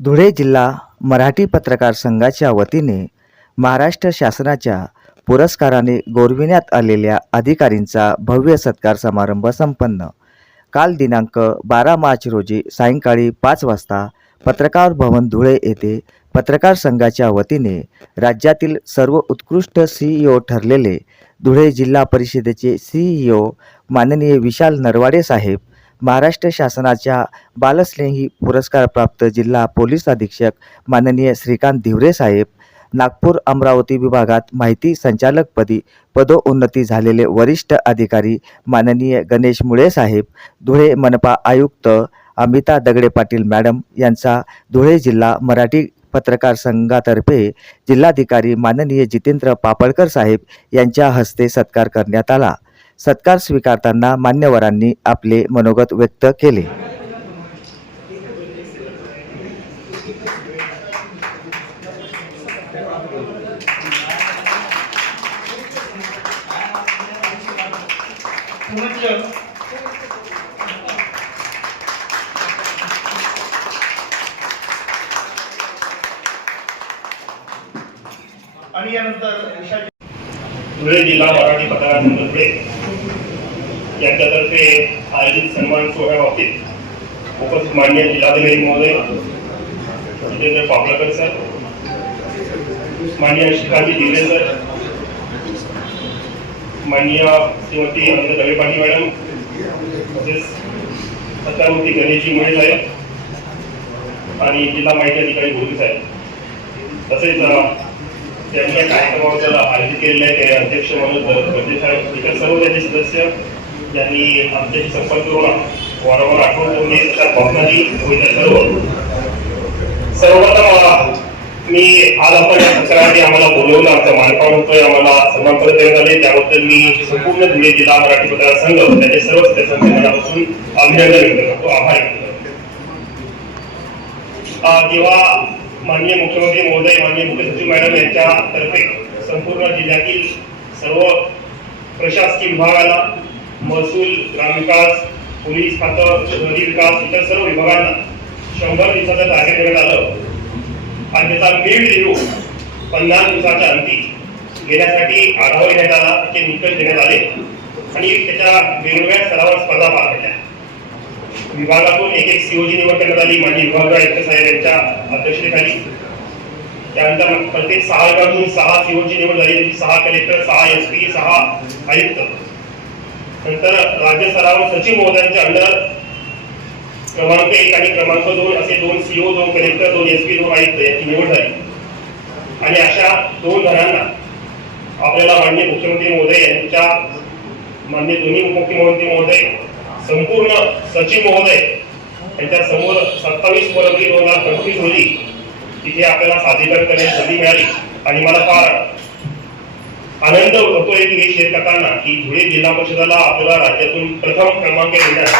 धुळे जिल्हा मराठी पत्रकार संघाच्या वतीने महाराष्ट्र शासनाच्या पुरस्काराने गौरविण्यात आलेल्या अधिकारींचा भव्य सत्कार समारंभ संपन्न. काल दिनांक बारा मार्च रोजी सायंकाळी पाच वाजता पत्रकार भवन धुळे येथे पत्रकार संघाच्या वतीने राज्यातील सर्व उत्कृष्ट सीईओ ठरलेले धुळे जिल्हा परिषदेचे सीईओ माननीय विशाल नरवाडे साहेब महाराष्ट्र शासनाच्या बालस्नेही पुरस्कारप्राप्त जिल्हा पोलीस अधीक्षक माननीय श्रीकांत धिवरे साहेब नागपूर अमरावती विभागात माहिती संचालकपदी पदोन्नती झालेले वरिष्ठ अधिकारी माननीय गणेश मुळे साहेब धुळे मनपा आयुक्त अमिता दगडे पाटील मॅडम यांचा धुळे जिल्हा मराठी पत्रकार संघातर्फे जिल्हाधिकारी माननीय जितेंद्र पापळकर साहेब यांच्या हस्ते सत्कार करण्यात आला. सत्कार स्वीकारताना मान्यवरांनी आपले मनोगत व्यक्त केले. आणि यानंतर धुळे जिल्हा मराठी पत्रकार संघ धुळे यांच्यातर्फे आयोजित सन्मान सोहळ्याबाबतीत उपस्थित मान्य जिल्हाधिकारी महोदय जितेंद्र पापळकर सर मान्य शिखाजी दिले सर माननीय श्रीमती अनंत दगडे पाटील मॅडम तसेच सत्तामूर्ती गणेशजी मुळे साहेब आणि जिल्हा माहिती अधिकारी भोगी साहेब. तसेच त्यांच्या कार्यक्रमावर त्याला आयोजित केलेले आहे. ते अध्यक्ष म्हणून इतर सर्व त्याचे सदस्य त्यांनी आमच्याशी संपर्क करून वारंवार आठवण करून त्याच्या भावनाही होईल सर्व सर्वप्रथम मी आज आपण या सत्रासाठी आम्हाला बोलवलं. आमचा मानपान होतोय आम्हाला सन्मान परत देण्यात आले. त्याबद्दल मी संपूर्ण धुळे जिल्हा मराठी पत्रकार संघ त्याचे सर्व सदस्यांचे मनापासून अभिनंदन व्यक्त करतो. आभार व्यक्त करतो जेव्हा माननीय मुख्यमंत्री महोदय माननीय मुख्य सचिव मॅडम यांच्यातर्फे संपूर्ण जिल्ह्यातील सर्व प्रशासकीय विभागाला महसूल ग्रामविकास पोलीस खातं नदी विकास इतर सर्व विभागांना शंभर दिवसाचं टार्गेट देण्यात आलं. आणि त्याचा मिड रिव्ह्यू पन्नास दिवसाच्या अंती घेण्यासाठी आढावा घेण्यात आला त्याचे निकष देण्यात आले. आणि त्याच्या वेगवेगळ्या स्तरावर स्पर्धा पार पडल्या. विभागातून एक एक सीओजी निवड करण्यात आली. माजी विभाग आयुक्त साहेब यांच्या अध्यक्षतेखाली. त्यानंतर प्रत्येक सहा विभागातून सहा सीओची निवड झाली. त्याची सहा कलेक्टर सहा एस पी सहा आयुक्त. नंतर राज्य स्तरावर सचिव महोदयांच्या अंडर क्रमांक एक आणि क्रमांक दोन असे दोन सीओ दोन कलेक्टर दोन एस पी दोन आयुक्त यांची निवड झाली. आणि अशा दोन जणांना आपल्याला माननीय मुख्यमंत्री महोदय यांच्या माननीय दोन्ही उपमुख्यमंत्री महोदय संपूर्ण सचिव महोदय यांच्या समोर सत्तावीस फरवरी दोन हजार पंचवीस रोजी तिथे आपल्याला सादरीकरण करण्याची संधी मिळाली. आणि मला फार आनंद होतोय की हे शेअर करताना की धुळे जिल्हा परिषदाला आपल्याला राज्यातून प्रथम क्रमांक देण्यात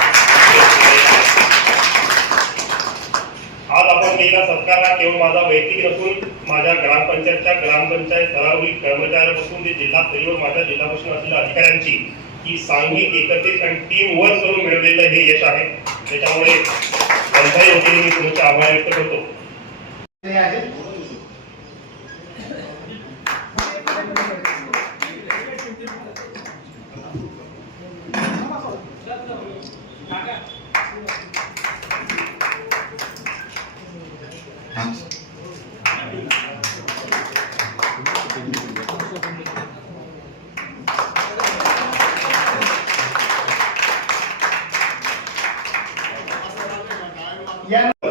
आज आपण केलेला सत्कार हा केवळ माझा वैयक्तिक नसून माझ्या ग्रामपंचायतच्या ग्रामपंचायत स्तरावरील कर्मचाऱ्यापासून ते जिल्हा स्तरीवर माझ्या जिल्हा परिषद असलेल्या अधिकाऱ्यांची ही सांघिक एकत्रित आणि टीम वर्क करून मिळवलेलं हे यश आहे. त्याच्यामुळे मी आभार व्यक्त करतो.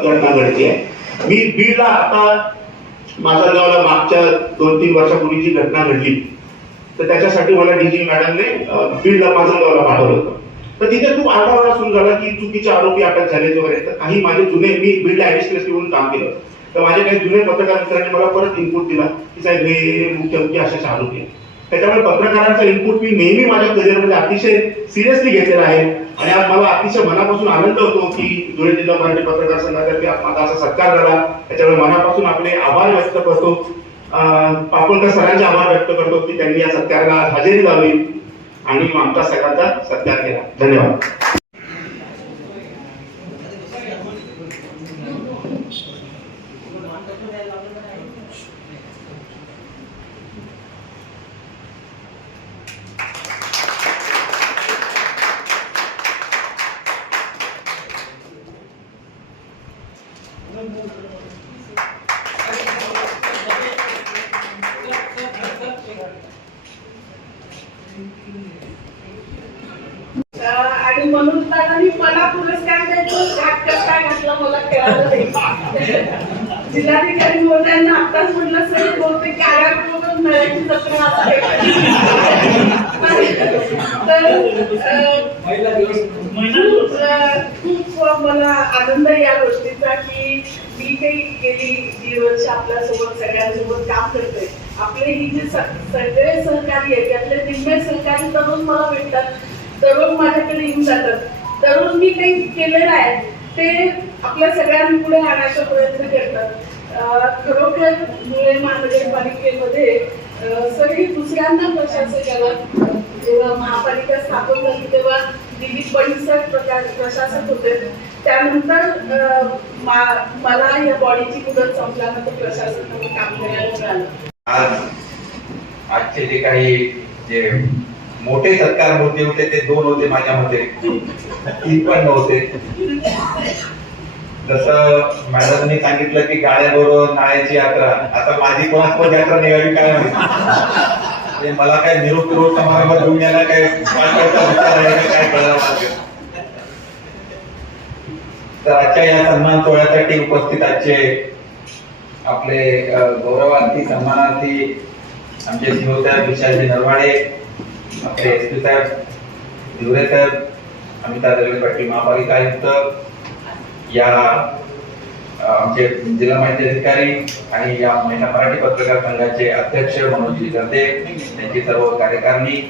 घटना घडली आहे. मी बीडला आता माजलगावला मागच्या दोन तीन वर्षापूर्वी जी घटना घडली. तर त्याच्यासाठी मला डीजी मॅडमने बीडला बीडला गावाला पाठवलं होतं. तर तिथे खूप आढावा सुरू झाला की चुकीचे आरोपी अटक झाले वगैरे तर काही माझे जुने मी बीडला ऍडिशनल म्हणून काम केलं. तर माझे काही जुने पत्रकार मित्रांनी मला परत इनपुट दिला की साहेब हे मुख्य मुख्य अशाचे आरोपी आहेत. त्याच्यामुळे पत्रकारांचा इनपुट मी नेहमी माझ्या करिअरमध्ये अतिशय सिरियसली घेतलेला आहे. आणि आज मला अतिशय मनापासून आनंद होतो की धुळे जिल्हा मराठी पत्रकार संघातर्फे माझा असा सत्कार झाला. त्याच्यामुळे मनापासून आपले आभार व्यक्त करतो. अं, पापणकर सरांचे आभार व्यक्त करतो की त्यांनी या सत्काराला हजेरी लावली आणि आमचा सगळ्यांचा सत्कार केला. धन्यवाद अं, आणि म्हणून दादांनी मला पुरस्कार द्यायचं वाटतं काय घातलं मला कळालं नाही जिल्हाधिकारी महोदयांना आत्ताच म्हटलं सर बहुतेक जत्रा. तर अं, खूप मला आनंद या गोष्टीचा की मी काही गेली दीड वर्ष आपल्यासोबत सगळ्यांसोबत काम करते. आपले ही जे सगळे सहकारी आहेत त्यातले निम्मे सहकारी तरुण मला भेटतात. तरुण माझ्याकडे येऊन जातात. तरुण मी काही केलेलं आहे ते आपल्या सगळ्यांनी पुढे आणायचा प्रयत्न करतात. खरोखर धुळे महानगरपालिकेमध्ये सगळी दुसऱ्यांदा प्रशासकाला जेव्हा महापालिका स्थापन झाली तेव्हा दिलीप बळीसर प्रकार प्रशासक होते. त्यानंतर मला या बॉडीची मुदत संपल्यानंतर प्रशासन म्हणून काम करायला मिळालं. आज आजचे जे काही जे मोठे सत्कार मुद्दे होते ते दोन होते माझ्या मते तीन पण नव्हते. जसं मॅडमनी सांगितलं की गाड्याबरोबर नाळ्याची यात्रा आता माझी कोणासोबत यात्रा निघावी काय माहिती? म्हणजे मला काय निरोप निरोप समारंभात घेऊन यायला काय विचार आहे काय कळलं तर आजच्या या सन्मान सोहळ्यासाठी उपस्थित आजचे आपले गौरवार्थी सन्मानार्थी आमचे सीओ साहेब विशालजी नरवाडे आपले एस पी साहेब धिवरे साहेब अमिता रेल्वे पाटील महापालिका आयुक्त या आमचे जिल्हा माहिती अधिकारी आणि या महिला मराठी पत्रकार संघाचे अध्यक्ष मनोजी गर्दे त्यांची सर्व कार्यकारिणी